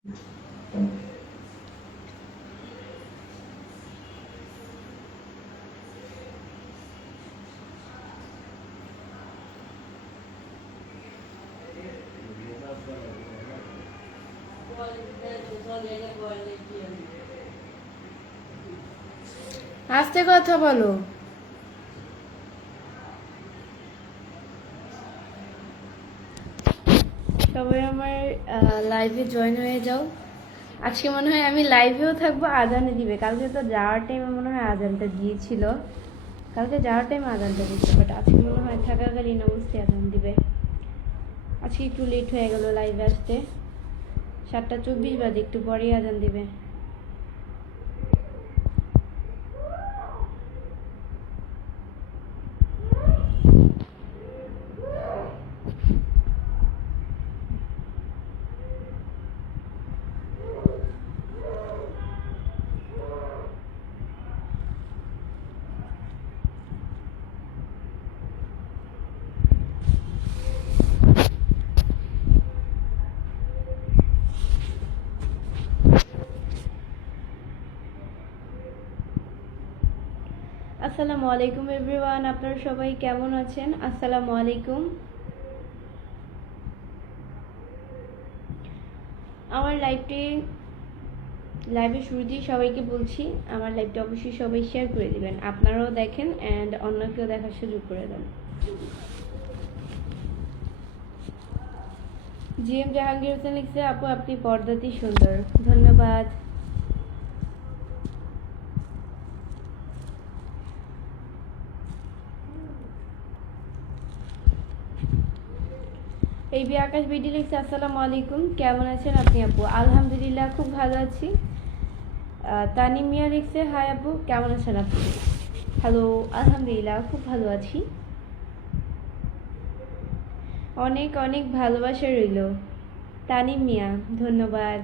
আস্তে কথা বলো। সবাই আমার লাইভে জয়েন হয়ে যাও। আজকে মনে হয় আমি লাইভেও থাকবো, আজানে দিবে। কালকে তো যাওয়ার টাইমে মনে হয় আজানটা দিয়েছিল, কালকে যাওয়ার টাইমে আজানটা দিচ্ছে, বাট আজকে মনে হয় থাকাকালীন অবস্থায় আজান দিবে। আজকে একটু লেট হয়ে গেল লাইভে আসতে, 7:24 বাজে, একটু পরেই আজান দিবে। আসসালামু আলাইকুম এভরিওয়ান, আপনারা সবাই কেমন আছেন? আসসালামু আলাইকুম। আমার লাইভে শুরুতেই সবাইকে বলছি, আমার লাইভটা অবশ্যই সবাই শেয়ার করে দিবেন, আপনারাও দেখেন অ্যান্ড অন্যকেও দেখার সুযোগ করে দেন। জিএম জাহাঙ্গীর হোসেন লিখছে, আপু আপনি পর্দাতেই সুন্দর। ধন্যবাদ। এই বি আকাশ বিডি লিখছে, আসসালামু আলাইকুম, কেমন আছেন আপনি আপু? আলহামদুলিল্লাহ, খুব ভালো আছি। তানিমিয়া লিখছে, হাই আপু, কেমন আছেন আপনি? হ্যালো, আলহামদুলিল্লাহ, খুব ভালো আছি। অনেক অনেক ভালোবাসা রইল তানিমিয়া, ধন্যবাদ।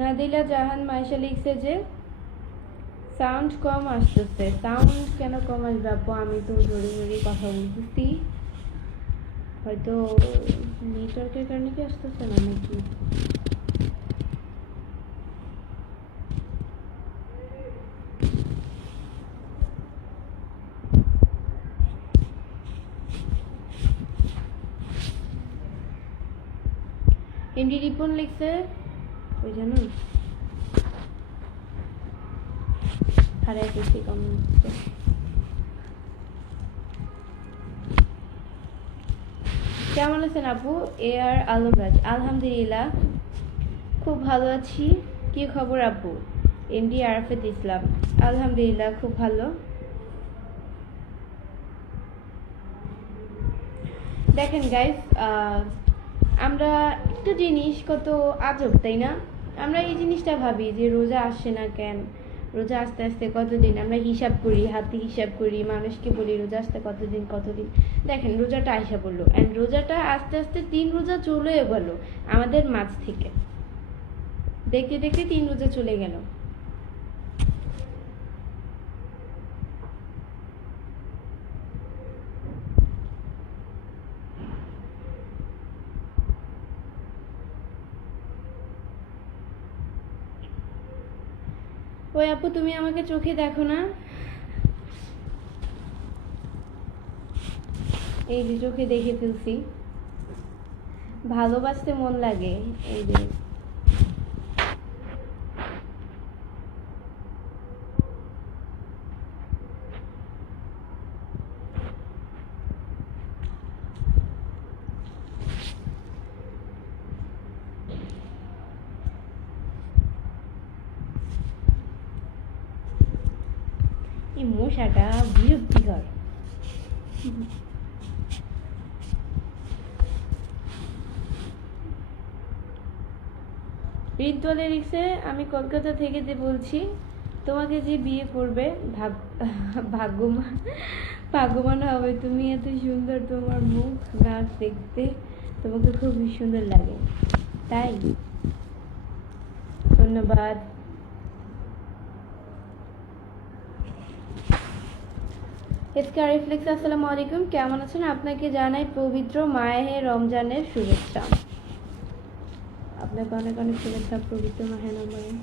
নাদিলা জাহান মাইশা লিখছে যে সাউন্ড কম আসতেছে। সাউন্ড কেন কম আসবে আপু? আমি তো জোরে জোরে কথা বলতেছি, হয়তো নেটওয়ার্কের কারণে কি আসতেছে না নাকি? এমডি রিপন লিখছে, ওই জানো হারাই গেছি কমেন্টে। কেমন আছেন আপু? এ আর আলমরাজ, আলহামদুলিল্লাহ খুব ভালো আছি। কি খবর আপু? এমডি আরাফাত ইসলাম, আলহামদুলিল্লাহ খুব ভালো। দেখেন গাইস, আমরা একটা জিনিস কত আজব, তাই না? আমরা এই জিনিসটা ভাবি যে রোজা আসছে না কেন, রোজা আস্তে আস্তে কতদিন, আমরা হিসাব করি, হাতে হিসাব করি, মানুষকে বলি রোজা আসতে কতদিন কতদিন। দেখেন রোজাটা আইসা পড়লো, অ্যান্ড রোজাটা আস্তে আস্তে 3 রোজা চলে গেল আমাদের মাঝ থেকে, দেখতে দেখতে 3 রোজা চলে গেল। ওই আপু, তুমি আমাকে চোখে দেখো না? এই যে চোখে দেখে ফেলছি, ভালোবাসতে মন লাগে। এই যে এই মশাটা বিরক্তিকর। রিতওয়ালে লিখছে, আমি কলকাতা থেকে বলছি, তোমাকে যে বিয়ে করবে ভাগ্যবান ভাগ্যবান হবে। তুমি এত সুন্দর, তোমার মুখ নাচ দেখতে তোমাকে খুবই সুন্দর লাগে। তাই ধন্যবাদ। এসকে রিফ্লেক্স আসসালামু আলাইকুম, কেমন আছেন? আপনাকে জানাই পবিত্র মাহে রমজানের শুভেচ্ছা। আপনাকে অনেক অনেক শুভেচ্ছা পবিত্র মাহে রমজানের।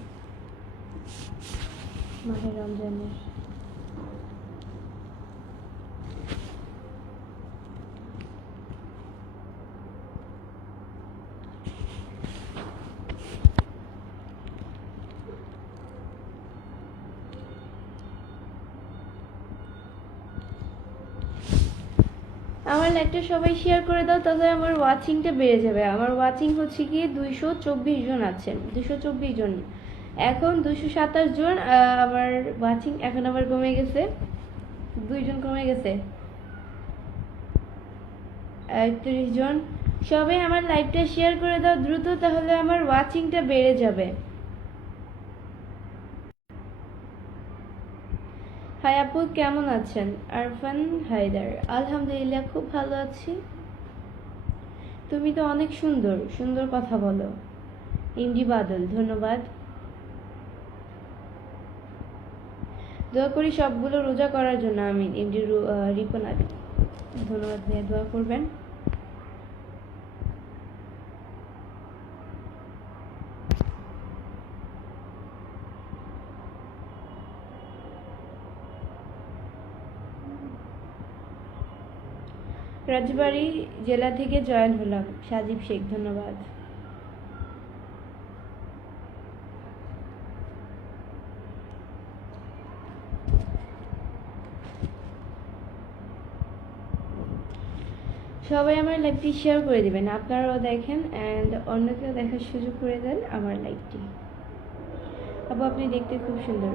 আমার লাইভটা সবাই শেয়ার করে দাও, তাহলে আমার ওয়াচিংটা বেড়ে যাবে। আমার ওয়াচিং হচ্ছে কি 224 জন আছেন, 224 জন, এখন 227 জন। আমার ওয়াচিং এখন আবার কমে গেছে, 2 জন কমে গেছে, 31 জন। সবাই আমার লাইভটা শেয়ার করে দাও দ্রুত, তাহলে আমার ওয়াচিংটা বেড়ে যাবে। হাই আপু, কেমন আছেন? আরফান হায়দার, আলহামদুলিল্লাহ খুব ভালো আছি। তুমি তো অনেক সুন্দর সুন্দর কথা বলো। ইন্ডি বাদল, ধন্যবাদ। দোয়া করি সবগুলো রোজা করার জন্য। আমি ইন্ডি রিপন আবি, ধন্যবাদ ভাইয়া, দোয়া করবেন। রাজবাড়ী জেলা থেকে জয়েন হলাম, সাজিব শেখ, ধন্যবাদ। সবাই আমার লাইভটি শেয়ার করে দিবেন, আপনারাও দেখেন অ্যান্ড অন্যকেও দেখার সুযোগ করে দেন আমার লাইভটি। আপু আপনি দেখতে খুব সুন্দর।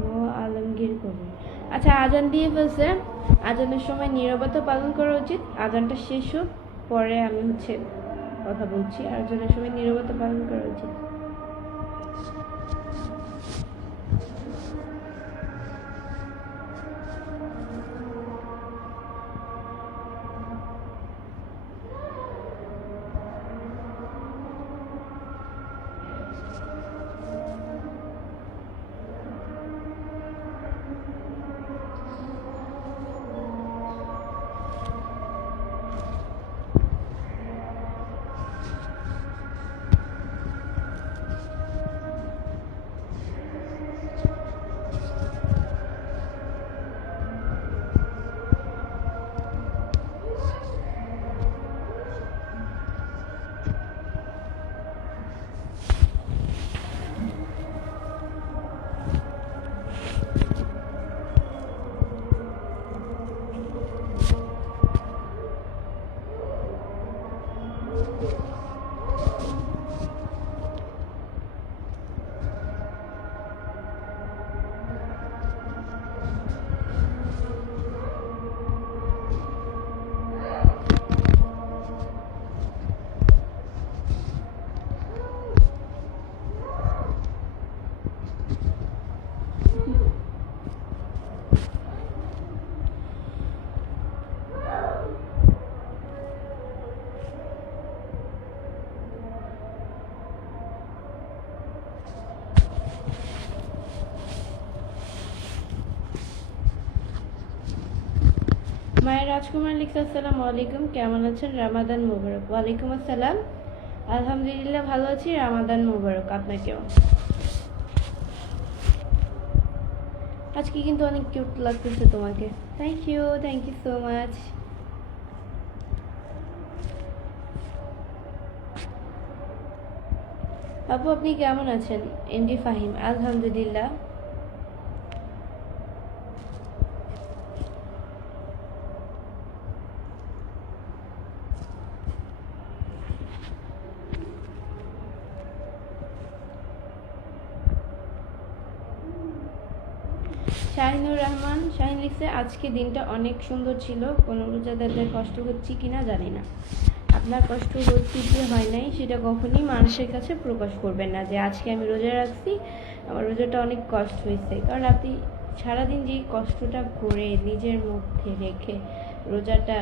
নো আলমগীর কবি, আচ্ছা আজান দিয়ে ফেলছে, আজানের সময় নীরবতা পালন করা উচিত। আজানটা শেষ হোক, পরে আমি কথা বলছি। আজানের সময় নীরবতা পালন করা উচিত। মায়ের রাজকুমার লিখছে আসসালামু আলাইকুম, কেমন আছেন? রামাদান মুবারক। ওয়ালাইকুম আসসালাম, আলহামদুলিল্লাহ ভালো আছি, রামাদান মুবারক আপনাকেও। আজকে কিন্তু অনেক কিউট লাগতেছে তোমাকে। Thank you so much. আপু আপনি কেমন আছেন? এমডি ফাহিম, আলহামদুলিল্লাহ। শাহিনুর রহমান শাহিন লিখছে আজকে দিনটা অনেক সুন্দর ছিল, কোনো রোজাদারদের কষ্ট হচ্ছে কিনা জানি না। আপনার কষ্ট হচ্ছে কি হয় নাই সেটা কখনই মানুষের কাছে প্রকাশ করবেন না, যে আজকে আমি রোজা রাখছি, আমার রোজাটা অনেক কষ্ট হয়েছে। কারণ আপনি সারাদিন যেই কষ্টটা করে নিজের মধ্যে রেখে রোজাটা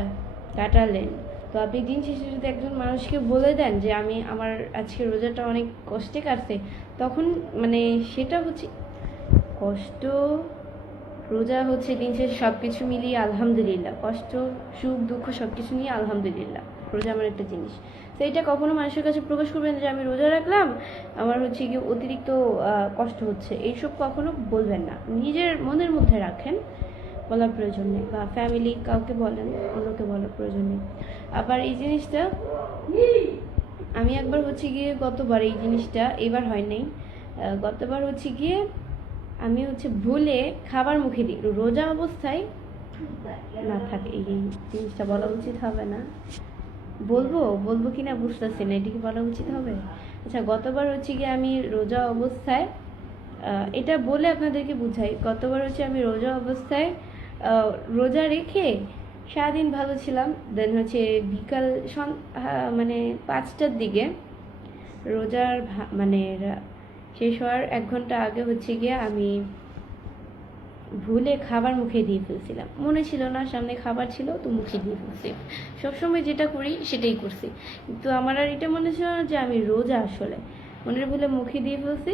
কাটালেন, তো আপনি দিন শেষে যদি একজন মানুষকে বলে দেন যে আমার আজকে রোজাটা অনেক কষ্টে কাটছে, তখন মানে সেটা হচ্ছে কষ্ট রোজা হচ্ছে দিন শেষে সব কিছু মিলিয়ে আলহামদুলিল্লাহ, কষ্ট সুখ দুঃখ সব কিছু নিয়ে আলহামদুলিল্লাহ। রোজা আমার একটা জিনিস, তো এটা কখনো মানুষের কাছে প্রকাশ করবেন যে আমি রোজা রাখলাম, আমার হচ্ছে কি অতিরিক্ত কষ্ট হচ্ছে, এইসব কখনো বলবেন না। নিজের মনের মধ্যে রাখেন, বলার প্রয়োজন নেই, বা ফ্যামিলি কাউকে বলেন, অন্যকে বলার প্রয়োজন নেই। আবার এই জিনিসটা আমি একবার হচ্ছে গিয়ে গতবার এই জিনিসটা, এবার হয় নাই, গতবার হচ্ছে গিয়ে আমি হচ্ছে ভুলে খাবার মুখে দিই রোজা অবস্থায়। না থাকে, এই জিনিসটা বলা উচিত হবে না, বলবো বলবো কিনা বুঝতেছি না, এটা কি বলা উচিত হবে? আচ্ছা, গতবার হচ্ছে গিয়ে আমি রোজা অবস্থায়, এটা বলে আপনাদেরকে বুঝাই, গতবার হচ্ছে আমি রোজা অবস্থায় রোজা রেখে সারাদিন ভালো ছিলাম, দেন হচ্ছে বিকাল মানে 5টার দিকে রোজার মানে শেষ হওয়ার 1 ঘন্টা আগে হচ্ছে গিয়ে আমি ভুলে খাবার মুখে দিয়ে ফেলছিলাম, মনে ছিল না সামনে খাবার ছিল, তো মুখে দিয়ে ফেলছি। সবসময় যেটা করি সেটাই করছি, কিন্তু আমার আর এটা মনে ছিল না যে আমি রোজা, আসলে মনের ভুলে মুখে দিয়ে ফেলছি।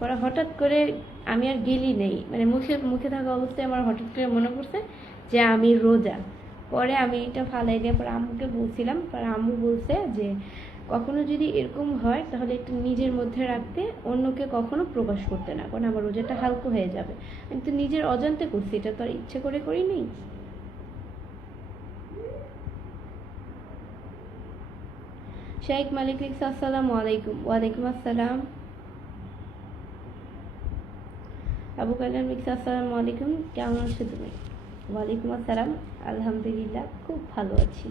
পরে হঠাৎ করে আমি আর গেলি নেই, মানে মুখে মুখে থাকা অবস্থায় আমার হঠাৎ করে মনে পড়ছে যে আমি রোজা। পরে আমি এটা ফালাই দিয়ে পরে আম্মুকে বলছিলাম, পরে আম্মু বলছে যে কখনো যদি এরকম হয় তাহলে একটু নিজের মধ্যে রাখতে, অন্যকে কখনো প্রকাশ করতে না, কারণ আমার রোজাটা হালকা হয়ে যাবে। আমি তো নিজের অজান্তে করছি, এটা তো আর ইচ্ছে করে করিনি। শেখ মালিক লিখছে আসসালামু আলাইকুম। ওয়ালাইকুম আসসালাম। আবু কালাম লিখছে আসসালামু আলাইকুম, কেমন আছো তুমি? ওয়ালাইকুম আসসালাম, আলহামদুলিল্লাহ খুব ভালো আছি।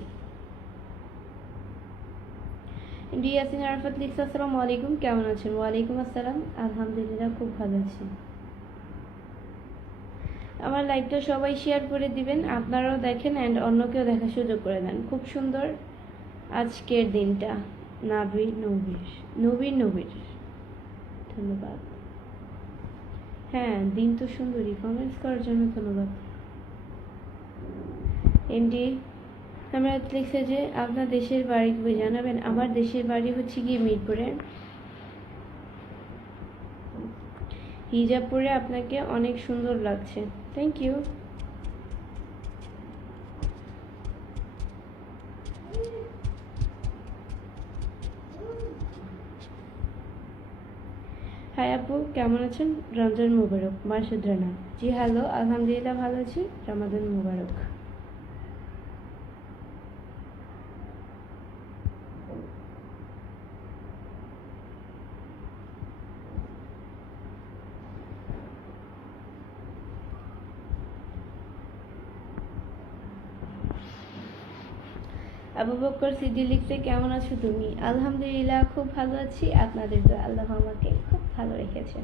ইয়াসিন আরাফাত লিখছে আসসালামু আলাইকুম, কেমন আছেন? ওয়ালাইকুম আসসালাম, আলহামদুলিল্লাহ খুব ভালো আছি। আমার লাইভটা সবাই শেয়ার করে দিবেন, আপনারাও দেখেন অ্যান্ড অন্যকেও দেখার সুযোগ করে দেন। খুব সুন্দর আজকের দিনটা, নবীর নবীর ধন্যবাদ। হ্যাঁ, দিন তো সুন্দরই, কমেন্টস করার জন্য ধন্যবাদ। এনডি আমরা লিখছে যে আপনার দেশের বাড়ি কবে জানাবেন? আমার দেশের বাড়ি হচ্ছে গিয়ে মিরপুরে। হিজাব পরে আপনাকে অনেক সুন্দর লাগছে, থ্যাংক ইউ। হাই আপু, কেমন আছেন? রমজান মুবারক। মাসুদ রানা, জি হ্যালো, আলহামদুলিল্লাহ ভালো আছি, রমাদান মুবারক। আবু বকর সিডি লিখছে কেমন আছো তুমি? আলহামদুলিল্লাহ খুব ভালো আছি, আপনাদের দোয়া, আল্লাহ আমাকে খুব ভালো রেখেছে।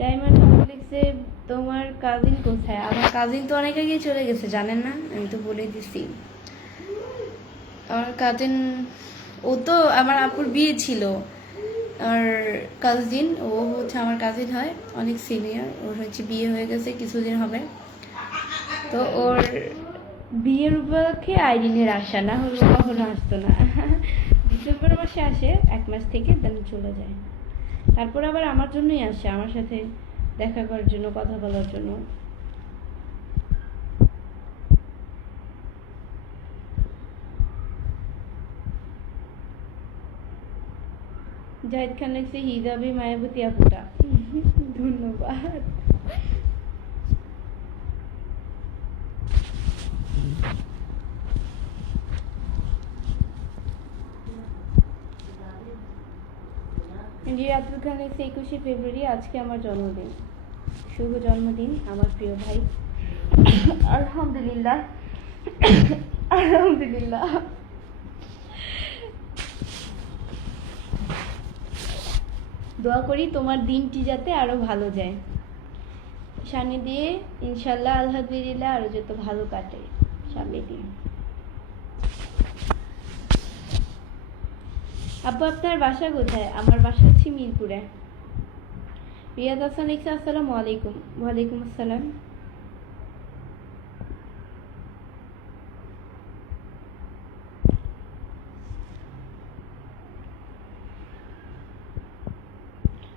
ডায়মন্ড লিখছে তোমার কাজিন কোথায়? আমার কাজিন তো অনেক আগেই চলে গেছে, জানেন না? আমি তো বলে দিছি। আমার কাজিন, ও তো আমার আপুর বিয়ে ছিল, আর কাজিন, ও হচ্ছে আমার কাজিন হয়, অনেক সিনিয়র। ওর হচ্ছে বিয়ে হয়ে গেছে, কিছুদিন হবে। তো ওর বিয়ের উপলক্ষে আইরিনের আসা, না হলে কখনো আসতো না। ডিসেম্বর মাসে আসে 1 মাস থেকে, দেন চলে যায়। তারপর আবার আমার জন্যই আসে, আমার সাথে দেখা করার জন্য, কথা বলার জন্য। জাহিদ খান লিখছে হিজাবি মায়াবতী আপুটা, ধন্যবাদ। আব্দুল খান লিখছে 21শে ফেব্রুয়ারি আজকে আমার জন্মদিন, শুভ জন্মদিন আমার প্রিয় ভাই। আলহামদুলিল্লাহ, আলহামদুলিল্লাহ। দোয়া করি তোমার দিনটি যাতে আরো ভালো যায়, সামনে দিয়ে ইনশাল্লাহ আলহামদুলিল্লাহ আরো যত ভালো কাটে সামনে দিন। আপু আপনার বাসা কোথায়? আমার বাসা হচ্ছে মিরপুরে। রিয়াদ হাসান লিখছে আসসালামু আলাইকুম। ওয়ালাইকুম আসসালাম।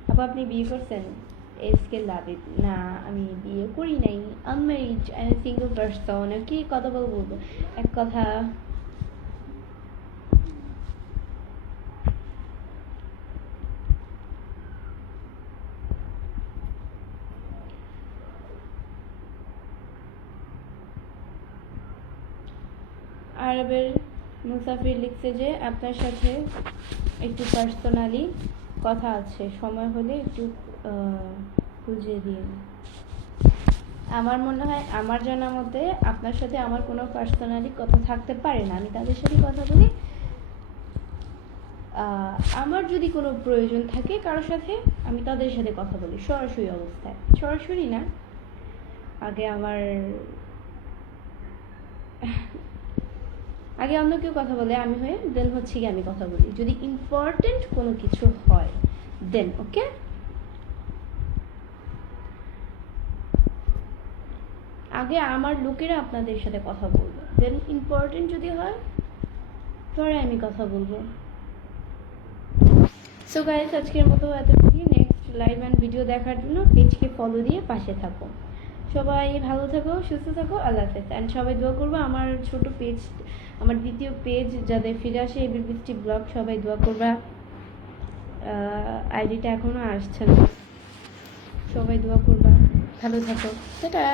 আপু আপনি বিয়ে করছেন? এসকে লাবিব। না, আমি বিয়ে করি নাই। Unmarried and single person. কি কথা বলবো? এক কথা। আরবের মুসাফির লিখছে যে আপনার সাথে একটু পার্সোনালি কথা আছে, সময় হলে একটু বুঝিয়ে দিন। আমার মনে হয় আমার জানার মধ্যে আপনার সাথে আমার কোনো পার্সোনালি কথা থাকতে পারে না। আমি তাদের সাথে কথা বলি আমার যদি কোনো প্রয়োজন থাকে কারোর সাথে, আমি তাদের সাথে কথা বলি সরাসরি অবস্থায়। সরাসরি না, আগে অন্য কেউ কথা বলে আমি হয়ে দেন হচ্ছে কি আমি কথা বলি, যদি ইম্পর্টেন্ট কোনো কিছু হয় দেন। ওকে, আগে আমার লোকেরা আপনাদের সাথে কথা বলবে, দেন ইম্পর্টেন্ট যদি হয় পরে আমি কথা বলবো। সো গাইস, আজকের মতো এতটুকুই। নেক্সট লাইভ অ্যান্ড ভিডিও দেখার জন্য পেজকে ফলো দিয়ে পাশে থাকো। সবাই ভালো থাকো, সুস্থ থাকো। আল্লাহ হাফেজ। অ্যান্ড সবাই দোয়া করবো আমার ছোট পেজ, আমার দ্বিতীয় পেজ যাদের ফিরে আসে এবিপিএসটি ব্লগ, সবাই দোয়া করবা। আইডিটা এখনো আসছে না, সবাই দোয়া করবা। ভালো থাকো, টাটা।